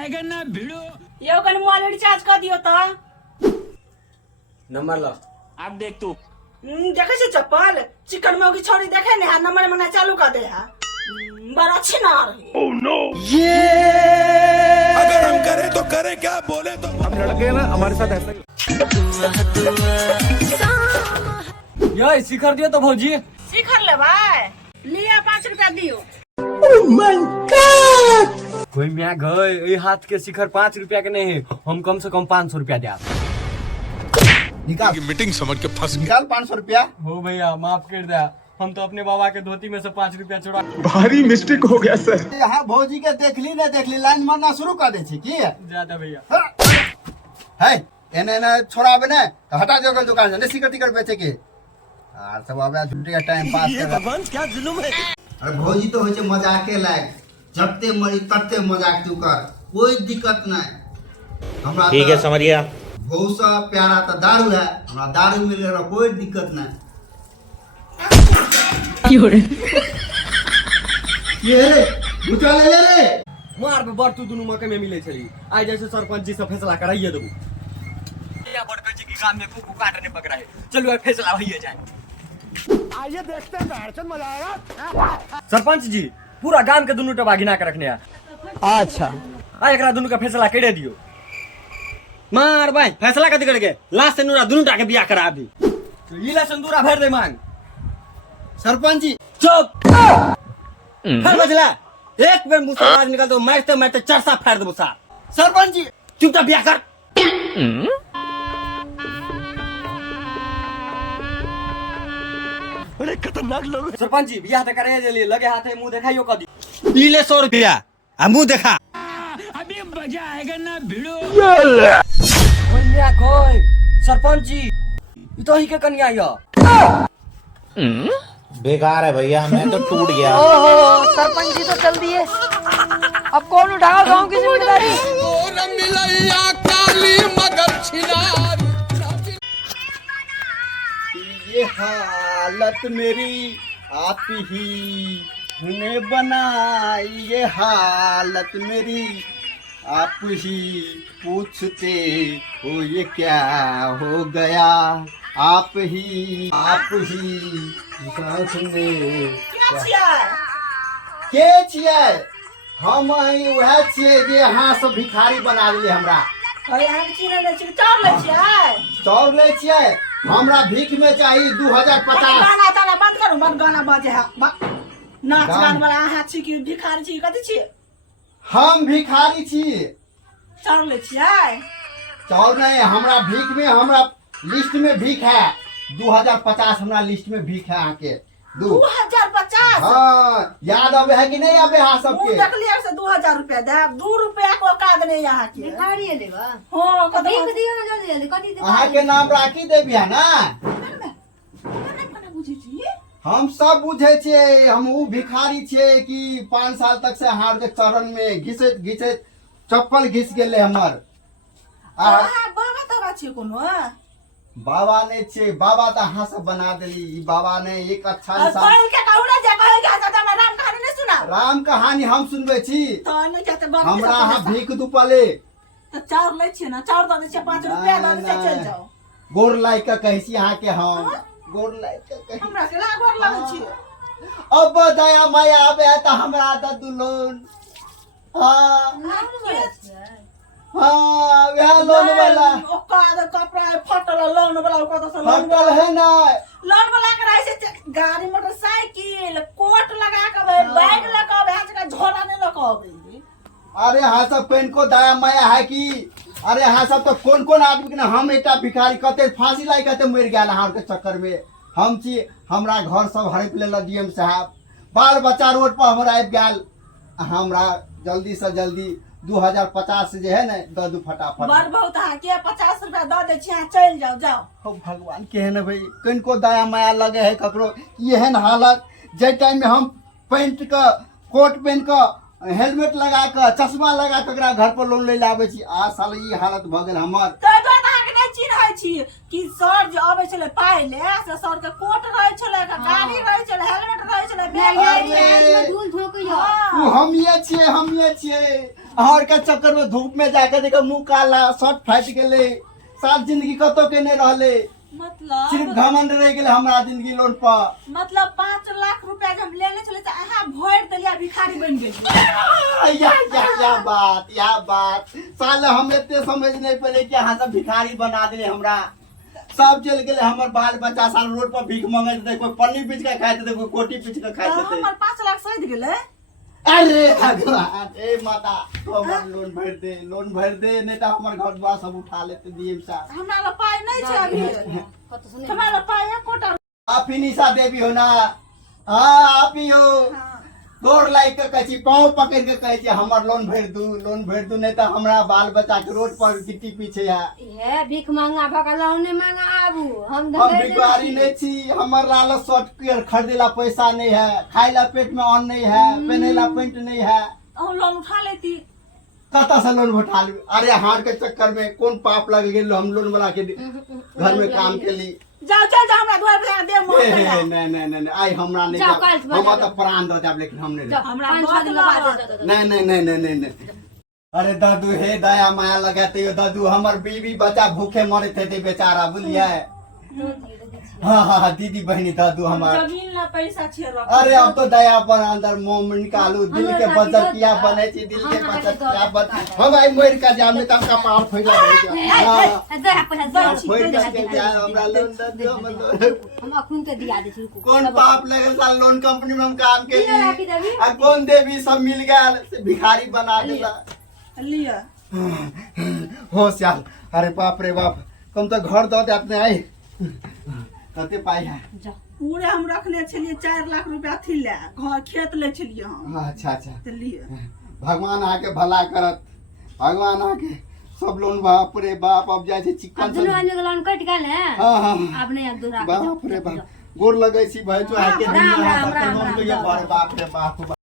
जाएगा ना भिड़ो। यो कल मोबाइल रिचार्ज कर दियो तो नंबर लो। अब देख तू देखे छे चप्पल चिकन मोगी छोड़ी देखे ने नंबर मना चालू कर दे हा बड़ा अच्छी ना रही। ओह नो ये अगर हम करें तो करें क्या बोले तो हम लड़के हैं ना हमारे साथ ऐसा ही। ये शिखर दियो तो भौजी। शिखर ले भाई लिया 5 रुपया दियो। कोई मैं गए हाथ के शिखर 5 रुपया के नहीं है, हम कम से कम 500 रुपया दे। निकाल मीटिंग समझ के फंस गया। निकाल 500 रुपया। हो भैया माफ कर दिया, हम तो अपने बाबा के धोती में से 5 रुपया चुरा। भारी मिस्टेक हो गया सर। यहाँ भौजी के देख ली लाइन मारना शुरू कर दे की ज्यादा भैया है एने ने छोड़ा बने तो हटा दो दुकान से सिकर टिकट बेचे के आर सब आबे छुट्टी का टाइम पास कर। भगवान क्या जुल्म है। अरे भौजी तो होय छे मजाके लायक, जबते मरी तबते मजाक तू कर, कोई दिक्कत नहीं। हमरा ठीक है समझिया। बहुत सा प्यारा तो दारू है, हमरा दारू मिल रहा कोई दिक्कत नहीं। ये रे बुचा ले रे मार पे बर तू दोनों मौके में मिले चली आज जैसे सरपंच जी से फैसला कराइए देबू या बड़का जी के काम में कुकू काटने पकड़ा है। चलो फैसला भइए जाए। आइए देखते हैं अड़चन मजा आएगा। सरपंच जी पूरा गांव के दोनों टबा गिना के रखने है। अच्छा आ एकरा दोनों का फैसला करे दियो। मार भाई फैसला कथी करके लास्ट से नूरा दोनों टाके बियाह करा दी तो इला संदूरा भर दे मांग। सरपंच जी चुप हर बजला एक बेर मुंह से आवाज निकल तो मारते मारते चरसा फाड़ देबो साहब। सरपंच जी चुपचाप बियाह कर। बड़े खतरनाक लोग। सरपंच जी बियाह तो करे जल्दी लगे हाथे मुंह दिखाइयो कदी पीले 100 रुपया मुंह देखा। अभी मजा आएगा ना भिड़ो। कन्या कोई सरपंच जी ई तो ही के कन्या यो बेकार है भैया, मैं तो टूट गया। ओहो सरपंच जी तो चल दिए, अब कौन उठाओ गांव की जिम्मेदारी। ये हालत मेरी आप ही ने बनाई, ये हालत मेरी आप ही पूछते हो ये क्या हो गया, आप ही साथ में के छियै हम वह छियै जे अहाँ सब भिखारी बना दिए हमरा। चौर ले छियै हमरा भीख में चाहिए 2050। गाना बंद करू बंद गाना बजे है नाच गान वाला अहाँ छी कि भिखारी छी कथी छी। हम भिखारी छी। चाउर ले छियै चाउर नहीं हमरा भीख में, हमरा लिस्ट में भीख है 2050 हमरा लिस्ट में भीख है आके 2050। हाँ याद आवे है कि नहीं आवे हाँ सबके। देखलिए से 2000 रुपया दे 2 रुपया को औकात नहीं यहाँ के भिखारी लेबा। हां कथी भीख दियो ना जल्दी जल्दी कथी दे। अहाँ के नाम राखी देबी है ना। हम सब बुझे छे, हम उ भिखारी छे कि 5 साल तक से हार के चरण में घिसैत घिसैत चप्पल घिस गेले हमर। बाबा तबा छी कोनो बाबा ने छे, बाबा तो अहाँ सब बना देली। ई बाबा ने एक अच्छा इंसान। कोई के कहू ना जे कहे के त राम कहानी नहीं सुना। राम कहानी हम सुनबे छी। तो नहीं कहते बाबा हमरा अहाँ भीख दुपले तो चाउर ले छी ना, चाउर दे छे 5 रुपया दे छे चल जाओ। गोर लाई के कहसी अहाँ के हम गोर लाई के कही हमरा के लागोर लागै छी। अब दया माया आवे त हमरा द दुलोन। हाँ हाँ वह लोन वाला ओकाद कपड़ा फटल लोन वाला कत से फटल है ना। लोन वाला के रहे से गाड़ी मोटरसाइकिल कोट लगा के बैग लगा भेज के झोला नहीं लगा। अरे हाँ सब पेन को दया माया है कि अरे हाँ सब तो कौन कौन आदमी के ना हम एक भिखारी कते फांसी लाई कते मर गया हार के चक्कर में हम छी। हमरा घर सब हड़प ले डीएम साहब, बाल बच्चा रोड पर हमरा आबि गेल। हमरा जल्दी से जल्दी 2050 जे है ना दे दू फटाफट। बड़ बहुत है के 50 रुपया दे दे छी चल जाओ जाओ। हो भगवान केहन भाई कनको दया माया लगे है ककरो एहन हालत जे टाइम में हम पैंट का कोट पहन का हेलमेट लगा के चश्मा लगा के घर पर लोन ले आबे छी। आ साल ई हालत भ गेल हमर। तो अहाँ के नहीं चिन्है छी कि सर जे आबे छले पाइ ले से सर के कोट रहै छले, गाड़ी रहै छले, हेलमेट रहै छले, बैग में धूल झोंक हम ये छिए और के चक्कर में धूप में जाके देखो मुंह काला शर्ट फाट गेले साथ जिंदगी कतो के नहीं रहले सिर्फ मतलब घमंड रह गेले हमरा जिंदगी लोन पर मतलब 5 लाख रुपया जब हम लेने चले तो अहाँ भोर दलिया भिखारी बन गेली। या बात साले हम इतने समझ नहीं पड़े कि यहाँ सब भिखारी बना दिले हमरा सब चल गेले हमर बाल बच्चा साल रोड पर भीख मांगे थे कोई पन्नी पीच के खाए थे कोई कोटी पीच के खाए तो थे हमर 5 लाख सहित गेले। अरे भगवान ए माता तो हमर लोन भर दे नहीं तो हमर घर द्वार सब उठा लेते डीएम साहब हमरा ला पाई नहीं छै अभी हमरा ला पाई है कोटा। आप ही निशा देवी हो ना हाँ आप ही हो दौड़ लाई के कहै छी पाँव पकड़ के कहै छी हमर लोन भर दू नहीं तो हमरा बाल बच्चा के रोड पर गिट्टी पीछे है ये भीख मांगा भका लोन नहीं मांगा आबू हम हम भिखारी नहीं छी हमर लाल शर्ट खरीदे ला पैसा नहीं है खाए ला पेट में अन्न नहीं है पहने ला पेंट नहीं है हम लोन उठा लेती। कता से लोन उठा लू अरे हार के चक्कर में कौन पाप लग गेल हम लोन वाला के घर में काम के लिए जाओ हमरा द्वार पे दे मोह नहीं आई हमरा नहीं जाओ, जाओ काल्हि से हम तो प्राण दो जाब लेकिन हम नहीं हमरा 5-6 दिन बाद नहीं अरे दादू हे दया माया लगाते हो दादू हमर बीवी बच्चा भूखे मरे थे बेचारा बुझलिए हाँ दीदी बहनी दादू हमार जमीन ला पैसा छे रख। अरे अब तो दया पर अंदर मुंह में निकालू दिल के बचत किया बने छी दिल के बचत किया बन हम आई मोर का जाम में तम का पार फैला रहे हां फैल के जाए हमरा लोन दे दियो हम अखुन के दिया दे छी कौन पाप लगल साल लोन कंपनी में हम काम के लिए आ कौन देवी सब मिल गया से भिखारी बना देला लिया होशियार अरे बाप रे बाप कम तो घर दो दे अपने आई कते पाई है पूरे हम रखने छलिए 4 लाख रुपया थी ले घर खेत ले छलिए हम। अच्छा तो लिए भगवान आके भला करत भगवान आके सब लोन बाप रे बाप अब जाए छे चिकन अब दुनू आदमी के लोन कट गेल है हां अब नहीं अब दूसरा बाप रे बाप गोर लगै छी भाई जो आके राम, राम, लोन तो ये राम, बाप रे बाप